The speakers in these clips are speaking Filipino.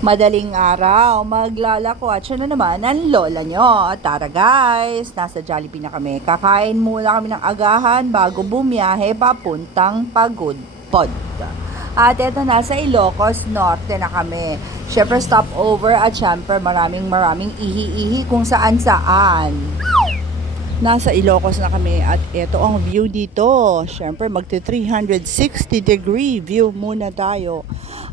Madaling araw, maglalako at siya na naman ang lola nyo. Tara guys, nasa Jollibee na kami. Kakain muna kami ng agahan bago bumiyahe papuntang Pagudpod. At eto nasa Ilocos Norte na kami. Syempre stopover at syempre maraming ihi-ihi kung saan-saan. Nasa Ilocos na kami at ito ang view dito. Syempre magti 360 degree view muna tayo.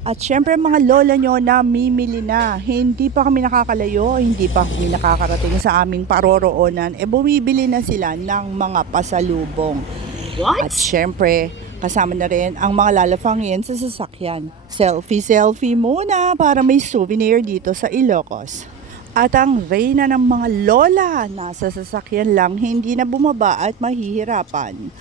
At syempre mga lola nyo na mimili na. Hindi pa kami nakakalayo, hindi pa kami nakakarating sa aming paroroonan. Bumibili na sila ng mga pasalubong. What? At syempre, kasama na rin ang mga lalafangin sa sasakyan. Selfie muna para may souvenir dito sa Ilocos. At ang reyna ng mga lola, nasa sasakyan lang, hindi na bumaba at mahihirapan.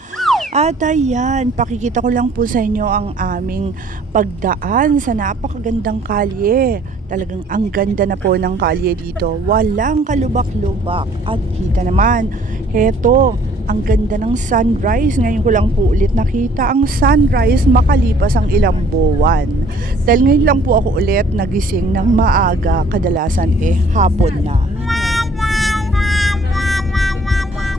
At ayan, pakikita ko lang po sa inyo ang aming pagdaan sa napakagandang kalye. Talagang ang ganda na po ng kalye dito. Walang kalubak-lubak. At kita naman, heto, ang ganda ng sunrise. Ngayon ko lang po ulit nakita ang sunrise makalipas ang ilang buwan. Dahil ngayon lang po ako ulit nagising ng maaga. Kadalasan hapon na.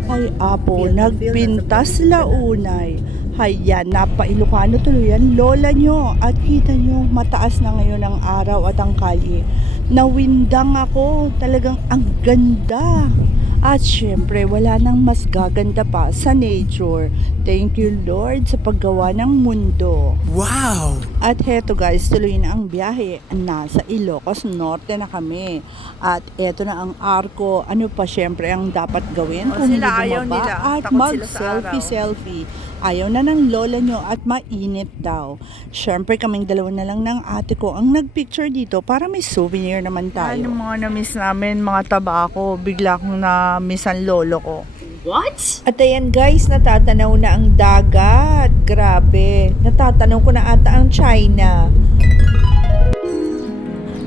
Ay apo, nagpintas launay. Hayan, napailocano tuloy yan, lola nyo. At kita nyo, mataas na ngayon ang araw at ang kalye. Nawindang ako, talagang ang ganda. At syempre, wala nang mas gaganda pa sa nature. Thank you Lord sa paggawa ng mundo. Wow! At heto guys, tuloy na ang biyahe. Nasa Ilocos Norte na kami. At eto na ang arko. Ano pa syempre ang dapat gawin kung hindi bumaba? At mag-selfie. Ayaw na ng lola nyo at mainit daw. Syempre kaming dalawa na lang ng ate ko ang nagpicture dito para may souvenir naman tayo. Ano mga na-miss namin, mga tabako. Bigla akong na-miss ang lolo ko. What? At ayan guys, natatanaw na ang dagat. Grabe. Natatanaw ko na ata ang China.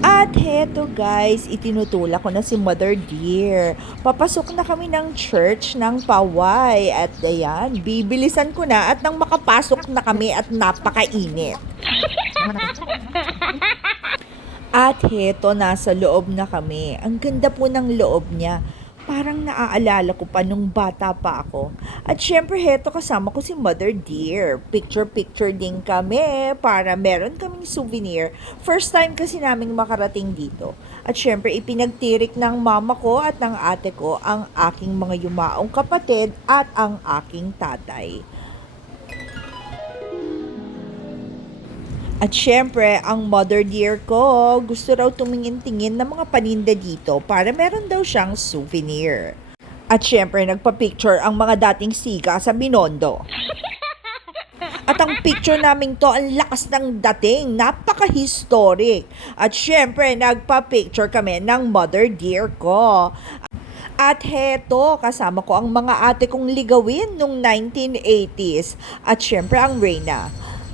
At heto guys, itinutulak ko na si Mother Dear. Papasok na kami ng church ng Paway. At ayan, bibilisan ko na at nang makapasok na kami at napakainit. At heto, nasa loob na kami. Ang ganda po ng loob niya. Parang naaalala ko pa nung bata pa ako. At syempre heto, kasama ko si Mother Dear. Picture din kami para meron kaming souvenir. First time kasi naming makarating dito. At syempre ipinagtirik ng mama ko at ng ate ko ang aking mga yumaong kapatid at ang aking tatay. At syempre, ang Mother Dear ko, gusto raw tumingin-tingin ng mga paninda dito para meron daw siyang souvenir. At syempre, nagpa-picture ang mga dating siga sa Binondo. At ang picture naming to, ang lakas ng dating, napaka-historic. At syempre, nagpa-picture kami ng Mother Dear ko. At heto, kasama ko ang mga ate kong ligawin nung 1980s. At syempre, ang reyna.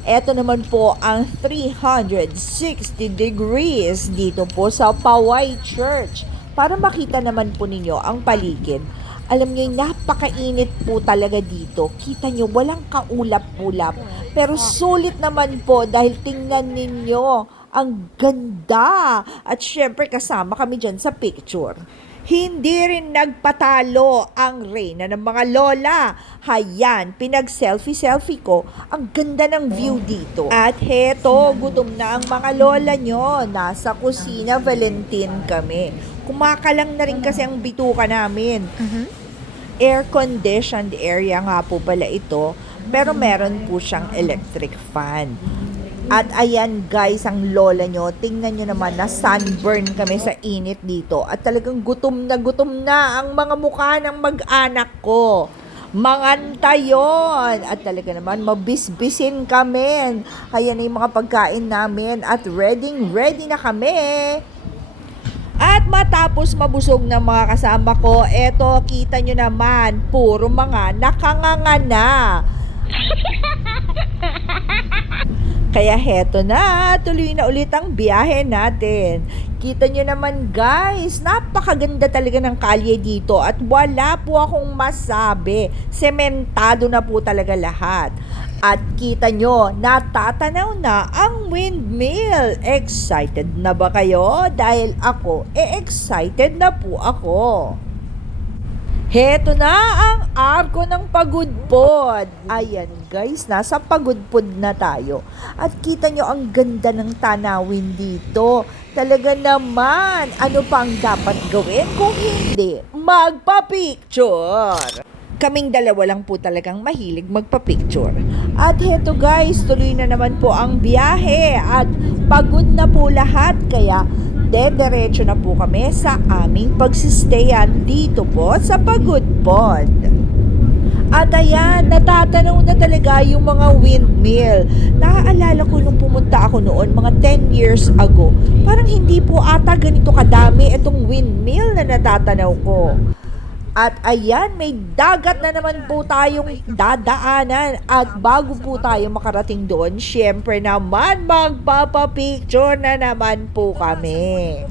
Ito naman po ang 360 degrees dito po sa Paway Church. Para makita naman po ninyo ang paligid. Alam niyo, napakainit po talaga dito. Kita niyo, walang kaulap-ulap. Pero sulit naman po dahil tingnan ninyo, ang ganda. At syempre kasama kami dyan sa picture. Hindi rin nagpatalo ang reyna ng mga lola. Hayan, pinag-selfie ko. Ang ganda ng view dito. At heto, gutom na ang mga lola nyo. Nasa kusina, Valentin kami. Kumakalang na rin kasi ang bituka namin. Air-conditioned area nga po pala ito. Pero meron po siyang electric fan. At ayan guys, ang lola nyo, tingnan nyo naman na sunburn kami sa init dito. At talagang gutom na ang mga mukha ng mag-anak ko. Manganta yun. At talaga naman, mabisbisin kami. Ayan yung mga pagkain namin at ready na kami. At matapos mabusog ng mga kasama ko, eto, kita nyo naman, puro mga nakanganga na. Kaya heto na, tuloy na ulit ang biyahe natin. Kita nyo naman guys, napakaganda talaga ng kalye dito at wala po akong masabi. Sementado na po talaga lahat. At kita nyo, natatanaw na ang windmill. Excited na ba kayo? Dahil ako, excited na po ako. Heto na ang arko ng pagudpod. Ayan guys, nasa pagudpod na tayo. At kita nyo ang ganda ng tanawin dito. Talaga naman, ano pang dapat gawin kung hindi magpa-picture? Kaming dalawa lang po talagang mahilig magpa-picture. At heto guys, tuloy na naman po ang biyahe at pagod na po lahat kaya dediretso na po kami sa aming pagsistayan dito po sa Pagudpod. At ayan, natatanaw na talaga yung mga windmill. Naaalala ko nung pumunta ako noon mga 10 years ago. Parang hindi po ata ganito kadami itong windmill na natatanaw ko. At ayan, may dagat na naman po tayong dadaanan. At bago po tayo makarating doon, syempre naman magpapapicture na naman po kami.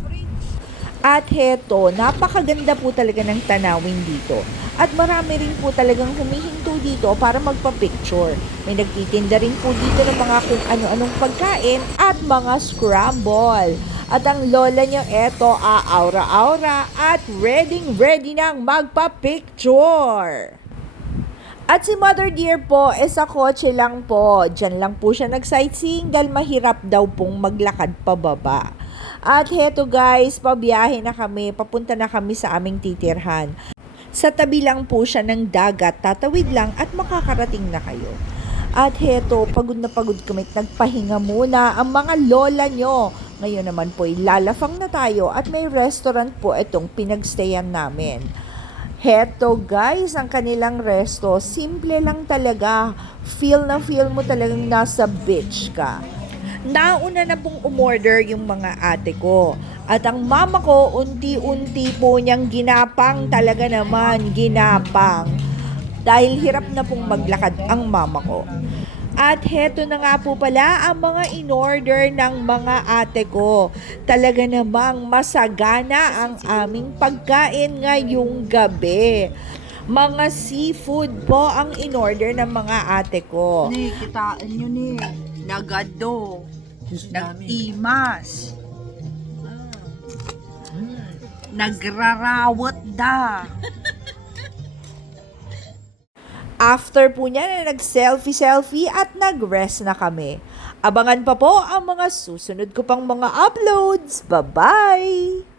At heto, napakaganda po talaga ng tanawin dito. At marami rin po talagang humihinto dito para magpa-picture. May nagtitinda rin po dito ng mga kung ano-anong pagkain at mga scramble. At ang lola niya eto, aura-aura at ready nang magpa-picture. At si Mother Dear po, sa kotse lang po. Diyan lang po siya nag-sightseeing dahil mahirap daw pong maglakad pababa. At heto guys, pabiyahe na kami, papunta na kami sa aming titirhan. Sa tabi lang po siya ng dagat, tatawid lang at makakarating na kayo. At heto, pagod na pagod kami, nagpahinga muna ang mga lola nyo. Ngayon naman po, lalafang na tayo at may restaurant po itong pinagstayan namin. Heto guys, ang kanilang resto, simple lang talaga. Feel mo talagang nasa beach ka. Nauna na pong umorder yung mga ate ko. At ang mama ko, unti-unti po niyang ginapang, talaga naman ginapang. Dahil hirap na pong maglakad ang mama ko. At heto na nga po pala ang mga in-order ng mga ate ko. Talaga namang masagana ang aming pagkain ngayong gabi. Mga seafood po ang in-order ng mga ate ko. Ni, kitaan nyo ni. Nagado. Nag-imas. Nagrarawat da. After po niya na nag-selfie at nag-rest na kami. Abangan pa po ang mga susunod ko pang mga uploads. Bye-bye!